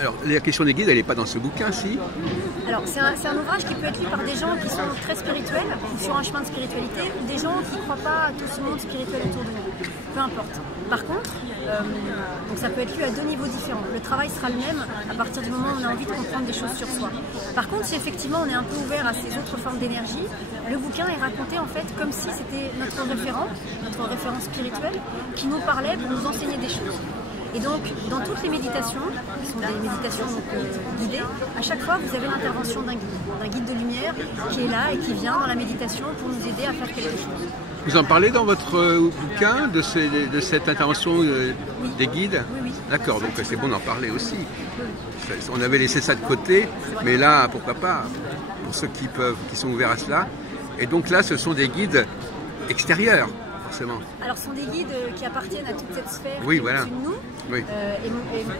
Alors, la question des guides, elle n'est pas dans ce bouquin, si? Alors, c'est un ouvrage qui peut être lu par des gens qui sont très spirituels, ou sur un chemin de spiritualité, ou des gens qui ne croient pas à tout ce monde spirituel autour de nous. Peu importe. Par contre, donc ça peut être lu à deux niveaux différents. Le travail sera le même à partir du moment où on a envie de comprendre des choses sur soi. Par contre, si effectivement on est un peu ouvert à ces autres formes d'énergie, le bouquin est raconté en fait comme si c'était notre référent spirituel, qui nous parlait pour nous enseigner des choses. Et donc, dans toutes les méditations, qui sont des méditations guidées, à chaque fois, vous avez l'intervention d'un guide de lumière qui est là et qui vient dans la méditation pour nous aider à faire quelque chose. Vous en parlez dans votre bouquin de cette intervention des guides? Oui, oui. D'accord, donc c'est bon d'en parler aussi. On avait laissé ça de côté, mais là, pourquoi pas, pour ceux qui sont ouverts à cela. Et donc là, ce sont des guides extérieurs. Forcément. Alors, ce sont des guides qui appartiennent à toute cette sphère qui est au-dessus de nous. Oui. Et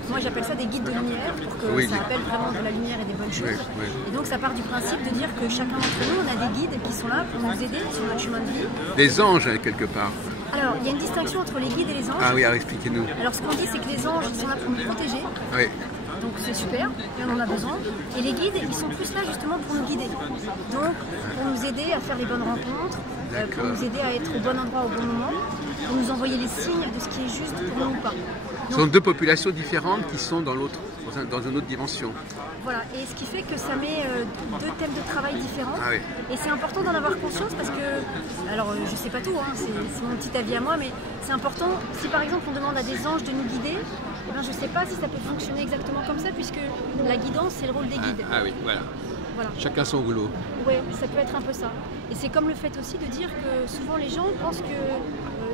moi, j'appelle ça des guides de lumière pour que ça appelle vraiment de la lumière et des bonnes choses. Oui. Et donc, ça part du principe de dire que chacun d'entre nous, on a des guides qui sont là pour nous aider sur notre chemin de vie. Des anges, quelque part. Alors, il y a une distinction entre les guides et les anges. Ah oui, alors expliquez-nous. Alors, ce qu'on dit, c'est que les anges, ils sont là pour nous protéger. Oui. Donc c'est super, et on en a besoin. Et les guides, ils sont plus là justement pour nous guider. Donc pour nous aider à faire les bonnes rencontres, pour nous aider à être au bon endroit au bon moment, pour nous envoyer les signes de ce qui est juste pour nous ou pas. Ce sont deux populations différentes qui sont dans une autre dimension. Voilà, et ce qui fait que ça met deux thèmes de travail différents. Ah oui. Et c'est important d'en avoir conscience parce que, alors je sais pas tout, hein, c'est mon petit avis à moi, mais c'est important. Si par exemple on demande à des anges de nous guider, eh ben, je sais pas si ça peut fonctionner exactement comme ça, puisque la guidance c'est le rôle des guides. Ah oui, voilà. Chacun son boulot. Oui, ça peut être un peu ça. Et c'est comme le fait aussi de dire que souvent les gens pensent que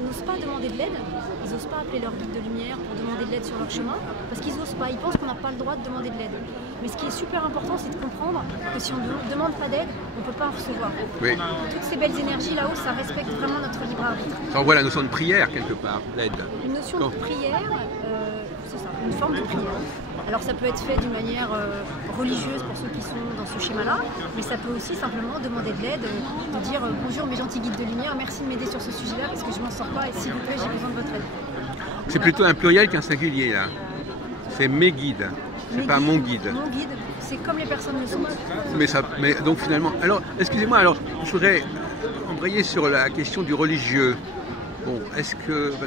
n'osent pas demander de l'aide, ils n'osent pas appeler leur guide de lumière pour demander de l'aide sur leur chemin, parce qu'ils n'osent pas, ils pensent qu'on n'a pas le droit de demander de l'aide. Mais ce qui est super important, c'est de comprendre que si on ne demande pas d'aide, on ne peut pas en recevoir. Oui. Toutes ces belles énergies là-haut, ça respecte vraiment notre libre arbitre. Ça envoie la notion de prière quelque part, l'aide. Une notion de prière, c'est ça, une forme de prière. Alors ça peut être fait d'une manière religieuse pour ceux qui sont dans ce schéma-là, mais ça peut aussi simplement demander de l'aide, de dire bonjour mes gentils guides de lumière, merci de m'aider sur ce sujet-là parce que je m'en sors pas et s'il vous plaît j'ai besoin de votre aide. C'est plutôt un pluriel qu'un singulier là. C'est mes guides, c'est pas mon guide. Mon guide, c'est comme les personnes le sont. Mais donc finalement, alors excusez-moi, alors je voudrais embrayer sur la question du religieux. Bon, parce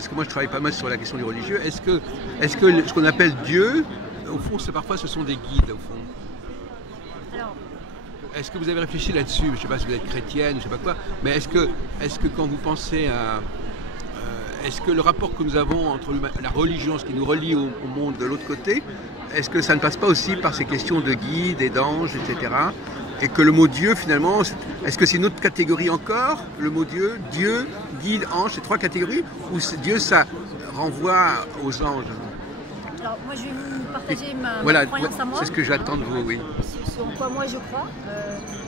que moi je travaille pas mal sur la question du religieux, est-ce que ce qu'on appelle Dieu, au fond, parfois ce sont des guides, au fond. Alors, est-ce que vous avez réfléchi là-dessus? Je ne sais pas si vous êtes chrétienne, je ne sais pas quoi, mais est-ce que quand vous pensez à... est-ce que le rapport que nous avons entre la religion, ce qui nous relie au monde de l'autre côté, est-ce que ça ne passe pas aussi par ces questions de guides et d'anges, etc. Et que le mot Dieu, finalement, est-ce que c'est une autre catégorie encore? Le mot Dieu, guide, ange, c'est trois catégories? Ou Dieu, ça renvoie aux anges? Alors, moi, je vais vous partager ma croyance à moi. C'est ce que j'attends de vous, oui. Sur quoi moi je crois.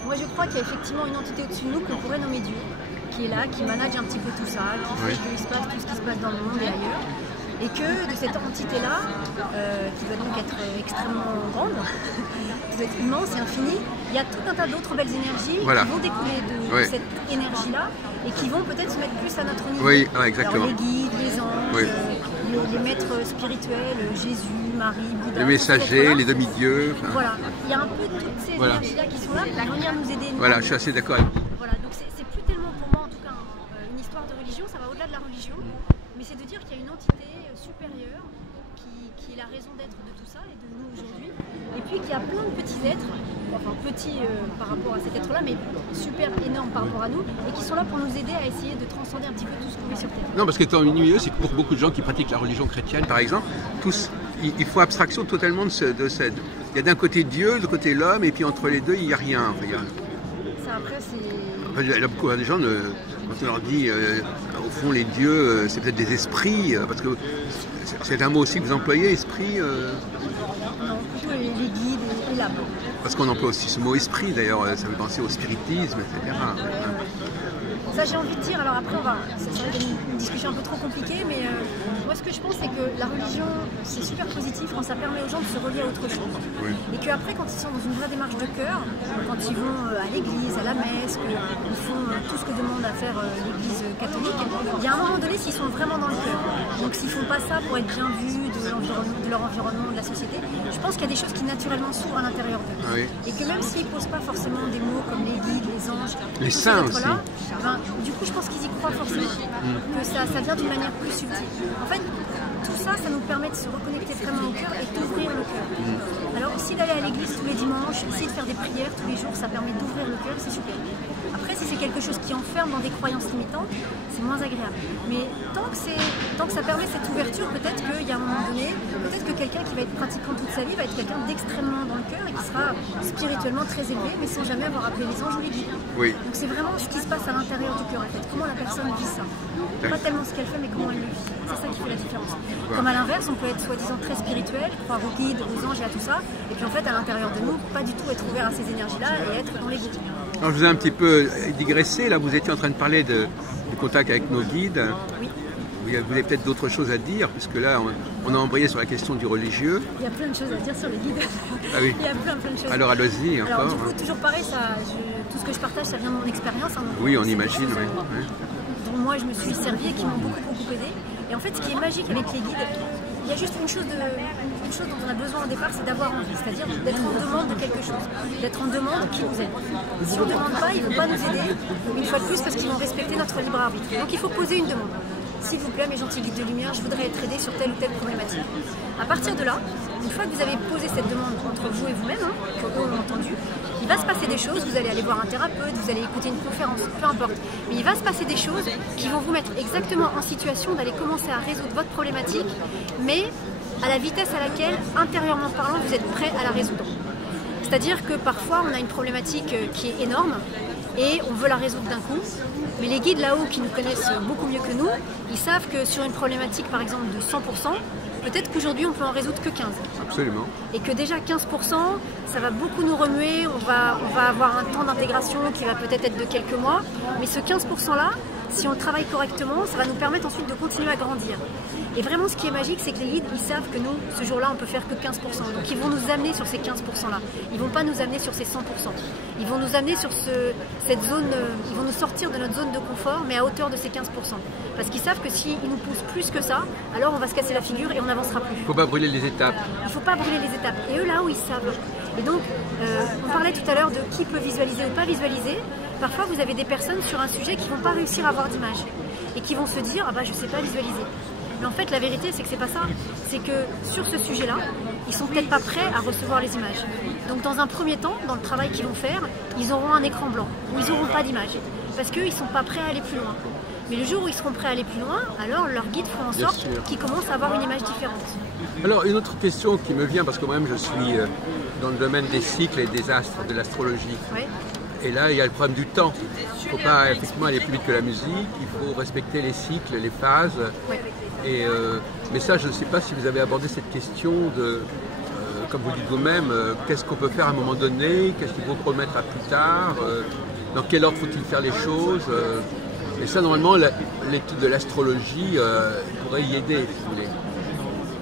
Moi, je crois qu'il y a effectivement une entité au-dessus de nous qu'on pourrait nommer Dieu, qui est là, qui manage un petit peu tout ça, qui fait qu'il se passe tout ce qui se passe dans le monde et ailleurs. Et que de cette entité-là, qui doit donc être extrêmement grande, qui doit être immense et infinie, il y a tout un tas d'autres belles énergies qui vont découler de cette énergie-là et qui vont peut-être se mettre plus à notre niveau. Oui, exactement. Alors, les guides, les anges, les maîtres spirituels, Jésus, Marie, Bouddha. Les messagers, les demi-dieux. Enfin... Voilà, il y a un peu toutes ces énergies-là qui sont là pour venir nous aider. Voilà, je suis assez d'accord avec vous. Voilà, donc c'est plus tellement pour moi en tout cas une histoire de religion, ça va au-delà de la religion, mais c'est de dire qu'il y a une entité supérieure qui est la raison d'être de tout ça et de nous aujourd'hui, et puis qu'il y a plein de petits êtres, enfin petits par rapport à cet être-là, mais super énormes par rapport à nous, et qui sont là pour nous aider à essayer de transcender un petit peu tout ce qu'on vit sur Terre. Non, parce que étant ennuyeux, c'est que pour beaucoup de gens qui pratiquent la religion chrétienne, par exemple, ils font abstraction totalement de cette... Il y a d'un côté Dieu, de l'autre côté l'homme, et puis entre les deux, il n'y a rien. Ça, après, c'est... Enfin, il y a beaucoup de gens, quand on leur dit, au fond, les dieux, c'est peut-être des esprits, parce que c'est un mot aussi que vous employez, esprit. Non, plutôt les guides et l'âme. Parce qu'on emploie aussi ce mot esprit, d'ailleurs, ça veut penser au spiritisme, etc. Ça, j'ai envie de dire, alors après, ça va être une discussion un peu trop compliquée, mais moi, ce que je pense, c'est que la religion, c'est super positif quand ça permet aux gens de se relier à autre chose. Oui. Et qu'après, quand ils sont dans une vraie démarche de cœur, quand ils vont à l'église, à la messe, qu'ils font tout ce que demande à faire l'église catholique, il y a un moment donné, s'ils sont vraiment dans le cœur. Donc, s'ils font pas ça pour être bien vus de leur environnement, de la société, je pense pense qu'il y a des choses qui naturellement s'ouvrent à l'intérieur d'eux. Ah oui. Et que même s'ils ne posent pas forcément des mots comme les guides, les anges, les saints aussi. Là, ben, du coup, je pense qu'ils y croient forcément, que ça vient d'une manière plus subtile. En fait, tout ça, ça nous permet de se reconnecter vraiment au cœur et d'ouvrir le cœur. Alors, si d'aller à l'église tous les dimanches, essayer de faire des prières tous les jours, ça permet d'ouvrir le cœur, c'est super. Après, si c'est quelque chose qui enferme dans des croyances limitantes, c'est moins agréable. Mais tant que ça permet cette ouverture, peut-être qu'il y a un moment donné, peut-être que quelqu'un qui va être pratiquant toute sa vie va être quelqu'un d'extrêmement dans le cœur et qui sera spirituellement très élevé, mais sans jamais avoir appelé les anges ou les guides. Oui. Donc c'est vraiment ce qui se passe à l'intérieur du cœur, en fait. Comment la personne vit ça. Pas tellement ce qu'elle fait, mais comment elle le vit. C'est ça qui fait la différence. Comme à l'inverse, on peut être soi-disant très spirituel, croire aux guides, aux anges et à tout ça, et puis en fait, à l'intérieur de nous, pas du tout être ouvert à ces énergies-là et être dans l'ego. Alors, je vous ai un petit peu digressé. Là, vous étiez en train de parler du contact avec nos guides. Oui. Vous avez peut-être d'autres choses à dire, puisque là, on a embrayé sur la question du religieux. Il y a plein de choses à dire sur les guides. Ah oui. Il y a plein de choses. Alors, allons-y encore. Alors, du coup, toujours pareil, tout ce que je partage, ça vient de mon expérience. Hein, oui, on imagine. Oui. Dont moi, je me suis servi et qui m'ont beaucoup aidé. Et en fait, ce qui est magique avec les guides, il y a juste une chose dont on a besoin au départ, c'est d'avoir envie, c'est-à-dire d'être en demande de quelque chose, d'être en demande qui nous aide. Si on ne demande pas, ils ne vont pas nous aider, une fois de plus, parce qu'ils vont respecter notre libre arbitre. Donc il faut poser une demande. S'il vous plaît, mes gentils guides de lumière, je voudrais être aidé sur telle ou telle problématique. À partir de là, une fois que vous avez posé cette demande entre vous et vous-même, que eux ont entendu, il va se passer des choses, vous allez aller voir un thérapeute, vous allez écouter une conférence, peu importe. Mais il va se passer des choses qui vont vous mettre exactement en situation d'aller commencer à résoudre votre problématique, mais à la vitesse à laquelle, intérieurement parlant, vous êtes prêt à la résoudre. C'est-à-dire que parfois, on a une problématique qui est énorme et on veut la résoudre d'un coup. Mais les guides là-haut qui nous connaissent beaucoup mieux que nous, ils savent que sur une problématique par exemple de 100%, peut-être qu'aujourd'hui on peut en résoudre que 15. Absolument. Et que déjà 15%, ça va beaucoup nous remuer, on va avoir un temps d'intégration qui va peut-être être de quelques mois, mais ce 15% là, si on le travaille correctement, ça va nous permettre ensuite de continuer à grandir. Et vraiment ce qui est magique, c'est que les guides, ils savent que nous, ce jour-là, on peut faire que 15%. Donc ils vont nous amener sur ces 15%-là. Ils ne vont pas nous amener sur ces 100%. Ils vont nous amener sur cette zone, ils vont nous sortir de notre zone de confort, mais à hauteur de ces 15%. Parce qu'ils savent que s'ils nous poussent plus que ça, alors on va se casser la figure et on n'avancera plus. Il ne faut pas brûler les étapes. Il ne faut pas brûler les étapes. Et eux, là où ils savent. Et donc, on parlait tout à l'heure de qui peut visualiser ou pas visualiser. Parfois, vous avez des personnes sur un sujet qui ne vont pas réussir à avoir d'image et qui vont se dire « Ah bah, je ne sais pas visualiser ». Mais en fait, la vérité, c'est que c'est pas ça. C'est que sur ce sujet-là, ils sont peut-être pas prêts à recevoir les images. Donc, dans un premier temps, dans le travail qu'ils vont faire, ils auront un écran blanc où ils n'auront pas d'image. Parce qu'ils ne sont pas prêts à aller plus loin. Mais le jour où ils seront prêts à aller plus loin, alors leur guide fera en sorte qu'ils commencent à avoir une image différente. Alors, une autre question qui me vient, parce que moi-même, je suis dans le domaine des cycles et des astres, de l'astrologie. Ouais. Et là, il y a le problème du temps. Il ne faut pas effectivement aller plus vite que la musique, il faut respecter les cycles, les phases. Ouais. Et, mais ça, je ne sais pas si vous avez abordé cette question de, comme vous dites vous-même, qu'est-ce qu'on peut faire à un moment donné, qu'est-ce qu'il faut promettre à plus tard, dans quel ordre faut-il faire les choses. Et ça, normalement, l'étude de l'astrologie pourrait y aider, si vous voulez.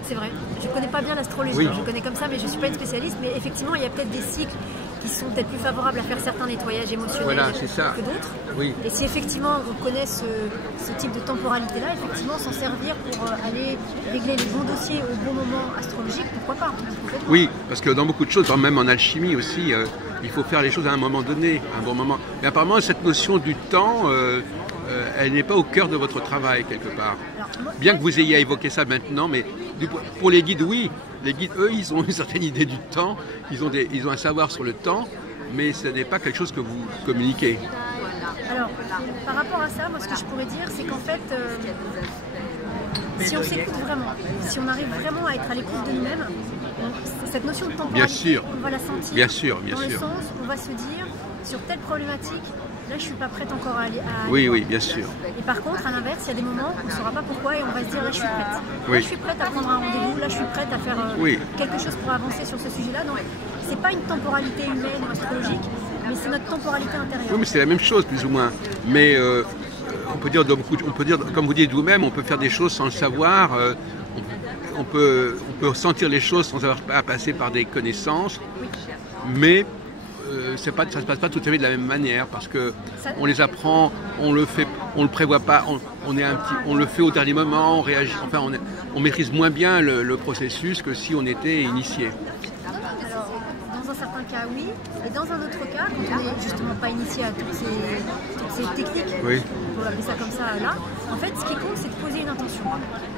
C'est vrai. Je ne connais pas bien l'astrologie, oui. Je connais comme ça, mais je ne suis pas une spécialiste. Mais effectivement, il y a peut-être des cycles qui sont peut-être plus favorables à faire certains nettoyages émotionnels que d'autres. Oui. Et si effectivement on connaît ce type de temporalité-là, effectivement s'en servir pour aller régler les bons dossiers au bon moment astrologique, pourquoi pas? Oui, parce que dans beaucoup de choses, même en alchimie aussi, il faut faire les choses à un moment donné, à un bon moment. Mais apparemment, cette notion du temps, elle n'est pas au cœur de votre travail quelque part. Alors, bien que vous ayez évoqué ça maintenant, mais pour les guides, oui. Les guides, eux, ils ont une certaine idée du temps, ils ont un savoir sur le temps, mais ce n'est pas quelque chose que vous communiquez. Alors, par rapport à ça, moi, ce que je pourrais dire, c'est qu'en fait, si on s'écoute vraiment, si on arrive vraiment à être à l'écoute de nous-mêmes, cette notion de temporalité, on va la sentir. Bien sûr. Le sens, on va se dire, sur telle problématique, là, je ne suis pas prête encore à aller oui, bien sûr. Et par contre, à l'inverse, il y a des moments où on ne saura pas pourquoi et on va se dire, là, je suis prête. Oui. Là, je suis prête à prendre un rendez-vous, là, je suis prête à faire quelque chose pour avancer sur ce sujet-là. Donc, ce n'est pas une temporalité humaine ou astrologique, mais c'est notre temporalité intérieure. Oui, mais c'est la même chose, plus ou moins. Mais on peut dire, comme vous dites vous-même, on peut faire des choses sans le savoir. On peut sentir les choses sans avoir à passer par des connaissances. Oui. Mais ça ne se passe pas tout à fait de la même manière parce que on les apprend, on le prévoit pas, on le fait au dernier moment, on réagit, enfin on maîtrise moins bien le processus que si on était initié. Dans un certain cas, oui. Et dans un autre cas, quand on n'est justement pas initié à toutes ces techniques, Oui. pour appeler ça comme ça, là, en fait, ce qui compte, c'est de poser une intention.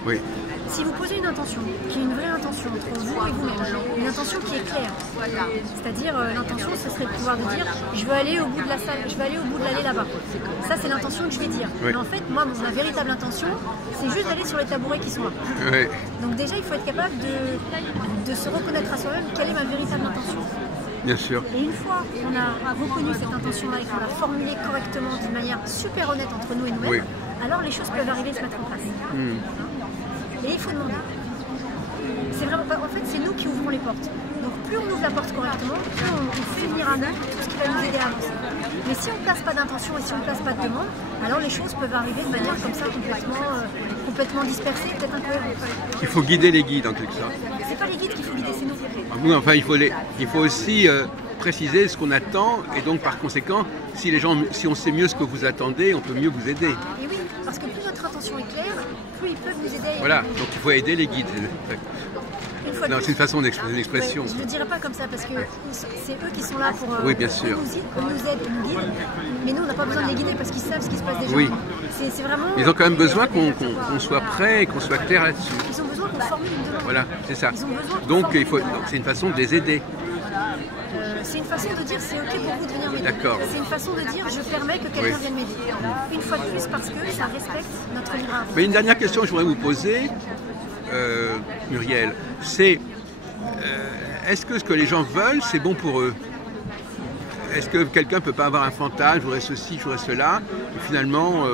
Oui. Si vous posez une intention, qui est une vraie intention entre vous et vous-même, une intention qui est claire, c'est-à-dire l'intention, ce serait de pouvoir vous dire je veux aller au bout de la salle, je veux aller au bout de l'allée là-bas. Ça, c'est l'intention que je vais dire. Oui. Mais en fait, moi, ma véritable intention, c'est juste d'aller sur les tabourets qui sont là. Oui. Donc déjà, il faut être capable de se reconnaître à soi-même quelle est ma véritable intention. Bien sûr. Et une fois qu'on a reconnu cette intention-là et qu'on l'a formulée correctement, d'une manière super honnête entre nous et nous-mêmes, Oui. alors les choses peuvent arriver et se mettre en place. Et il faut demander. C'est vraiment pas. En fait, c'est nous qui ouvrons les portes. Donc plus on ouvre la porte correctement, plus on fait venir à nous tout ce qui va nous aider à avancer. Mais si on ne place pas d'intention et si on ne place pas de demande, alors les choses peuvent arriver de manière comme ça complètement dispersée, peut-être incohérente. Il faut guider les guides en quelque sorte. C'est pas les guides qu'il faut guider, c'est nous. Oui, enfin, il faut aussi préciser ce qu'on attend et donc par conséquent, si on sait mieux ce que vous attendez, on peut mieux vous aider. Et oui, parce que plus notre intention est claire, plus ils peuvent nous aider. Voilà, donc il faut aider les guides. Non, c'est une façon d'expression. Ouais, je ne le dirais pas comme ça parce que c'est eux qui sont là pour oui, bien sûr. nous aident et nous guident. Mais nous, on n'a pas besoin de les guider parce qu'ils savent ce qui se passe déjà. Oui. C'est vraiment. Ils ont quand même besoin qu'on soit prêt et qu'on soit clair là-dessus. Ils ont besoin qu'on formule une demande. Voilà, c'est ça. Ils ont besoin Donc c'est une façon de les aider. C'est une façon de dire c'est ok pour vous de venir m'aider. D'accord. C'est une façon de dire je permets que quelqu'un vienne m'aider. Une fois de plus parce que ça respecte notre libre arbitre. Mais une dernière question que je voudrais vous poser, Muriel, c'est est-ce que ce que les gens veulent, c'est bon pour eux? Est-ce que quelqu'un ne peut pas avoir un fantasme, je voudrais ceci, je voudrais cela, et finalement,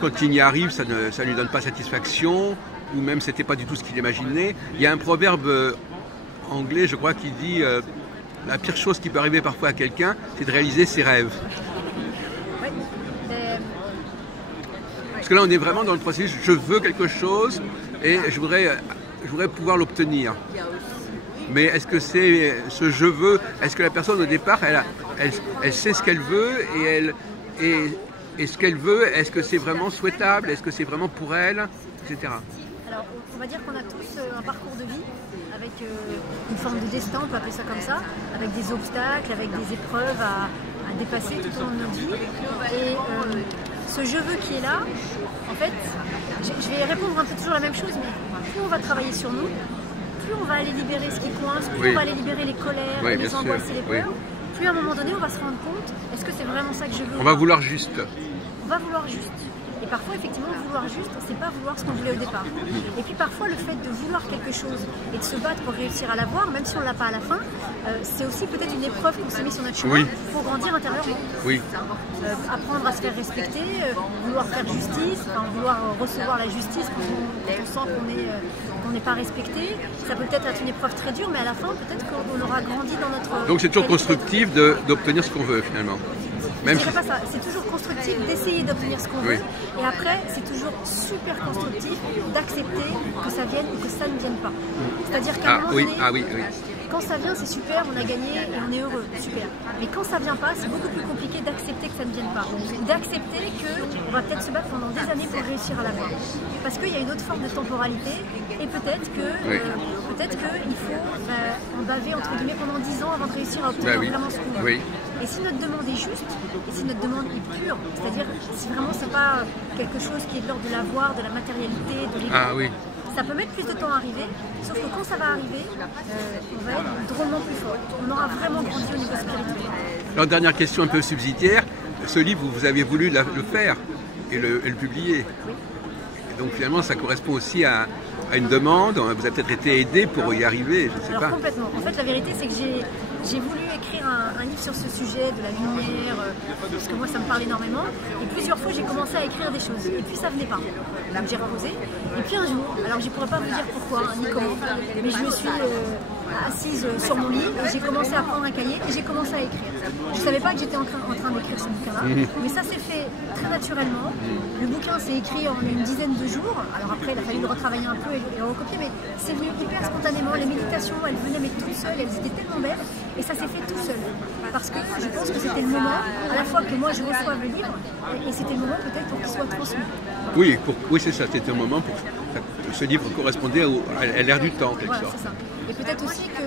quand il y arrive, ça ne lui donne pas satisfaction, ou même c'était pas du tout ce qu'il imaginait. Il y a un proverbe anglais, je crois, qui dit la pire chose qui peut arriver parfois à quelqu'un, c'est de réaliser ses rêves. Oui. Parce que là, on est vraiment dans le processus, je veux quelque chose et je voudrais pouvoir l'obtenir. Mais est-ce que c'est ce je veux, est-ce que la personne au départ, elle sait ce qu'elle veut et ce qu'elle veut, est-ce que c'est vraiment souhaitable, est-ce que c'est vraiment pour elle, etc. Alors, on va dire qu'on a tous un parcours de vie avec une forme de destin, on peut appeler ça comme ça, avec des obstacles, avec des épreuves à dépasser tout au long de notre vie. Et ce je veux qui est là, en fait, je vais répondre un peu toujours la même chose, mais plus on va travailler sur nous, plus on va aller libérer ce qui coince, plus on va aller libérer les colères, les angoisses et les peurs, plus à un moment donné on va se rendre compte, est-ce que c'est vraiment ça que je veux? On va vouloir juste. On va vouloir juste. Et parfois, effectivement, vouloir juste, c'est pas vouloir ce qu'on voulait au départ. Et puis parfois, le fait de vouloir quelque chose et de se battre pour réussir à l'avoir, même si on ne l'a pas à la fin, c'est aussi peut-être une épreuve qu'on s'est mis sur notre chemin pour grandir intérieurement. Oui. Apprendre à se faire respecter, vouloir faire justice, vouloir recevoir la justice quand on sent qu'on n'est pas respecté. Ça peut peut-être être une épreuve très dure, mais à la fin, peut-être qu'on aura grandi dans notre... Donc c'est toujours constructif d'obtenir ce qu'on veut, finalement. Je dirais pas ça, c'est toujours constructif d'essayer d'obtenir ce qu'on veut, et après c'est toujours super constructif d'accepter que ça vienne ou que ça ne vienne pas. C'est-à-dire qu'à un moment donné, quand ça vient c'est super, on a gagné et on est heureux, super. Mais quand ça vient pas, c'est beaucoup plus compliqué d'accepter que ça ne vienne pas. D'accepter qu'on va peut-être se battre pendant des années pour réussir à l'avoir. Parce qu'il y a une autre forme de temporalité, et peut-être qu'il faut en baver entre guillemets pendant 10 ans avant de réussir à obtenir vraiment ce qu'on veut. Et si notre demande est juste, et si notre demande est pure, c'est-à-dire si vraiment c'est pas quelque chose qui est de l'ordre de l'avoir, de la matérialité, de l'ego, ça peut mettre plus de temps à arriver, sauf que quand ça va arriver, on va être drôlement plus fort. On aura vraiment grandi au niveau spirituel. Alors, dernière question un peu subsidiaire, ce livre, vous avez voulu le faire et le publier. Oui. Et donc finalement, ça correspond aussi à une demande, vous avez peut-être été aidé pour y arriver, je ne sais pas. Alors complètement. En fait, la vérité, c'est que j'ai voulu écrire un livre sur ce sujet de la lumière, parce que moi, ça me parle énormément. Et plusieurs fois, j'ai commencé à écrire des choses. Et puis, ça venait pas. Donc, j'ai reposé. Et puis, un jour, alors je ne pourrais pas vous dire pourquoi, ni comment, mais je me suis assise sur mon lit et j'ai commencé à prendre un cahier et j'ai commencé à écrire. Je ne savais pas que j'étais en train d'écrire ce bouquin-là, mais ça s'est fait très naturellement. Le bouquin s'est écrit en une dizaine de jours. Alors après, il a fallu le retravailler un peu et le recopier, mais c'est venu hyper spontanément. Les méditations, elles venaient mais toutes seules, elles étaient tellement belles et ça s'est fait tout seul. Parce que je pense que c'était le moment, à la fois que moi je reçoive le livre et c'était le moment peut-être pour qu'il soit transmis. Oui, c'est ça, c'était un moment pour que ce livre correspondait à l'ère du temps, en quelque sorte. C'est ça. Et peut-être peut-être aussi que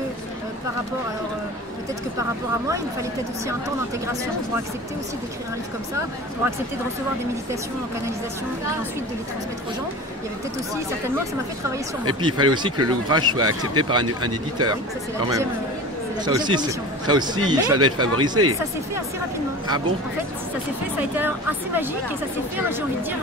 par rapport à moi, il me fallait peut-être aussi un temps d'intégration pour accepter aussi d'écrire un livre comme ça, pour accepter de recevoir des méditations en canalisation et ensuite de les transmettre aux gens. Il y avait peut-être aussi, certainement, ça m'a fait travailler sur moi. Et puis il fallait aussi que l'ouvrage soit accepté par un éditeur. Oui, ça c'est la quand deuxième. même. Ça aussi, Ça doit être favorisé. Ça s'est fait assez rapidement. Ah bon? En fait, ça s'est fait, ça a été assez magique et ça s'est fait, j'ai envie de dire,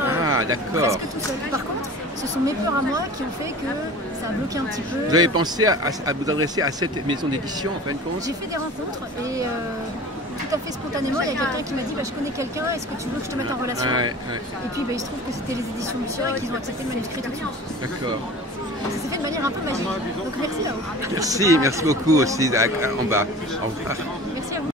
d'accord. presque tout seul. Par contre, ce sont mes peurs à moi qui ont fait que ça a bloqué un petit peu. Vous avez pensé à vous adresser à cette maison d'édition en fin de compte? J'ai fait des rencontres et tout à fait spontanément, il y a quelqu'un qui m'a dit je connais quelqu'un, est-ce que tu veux que je te mette en relation? Et puis il se trouve que c'était les éditions Lucia et qu'ils ont accepté le manuscrit tout de suite. D'accord. Ça s'est fait de manière un peu magique. Donc merci là-haut. Merci beaucoup aussi en bas. Au revoir.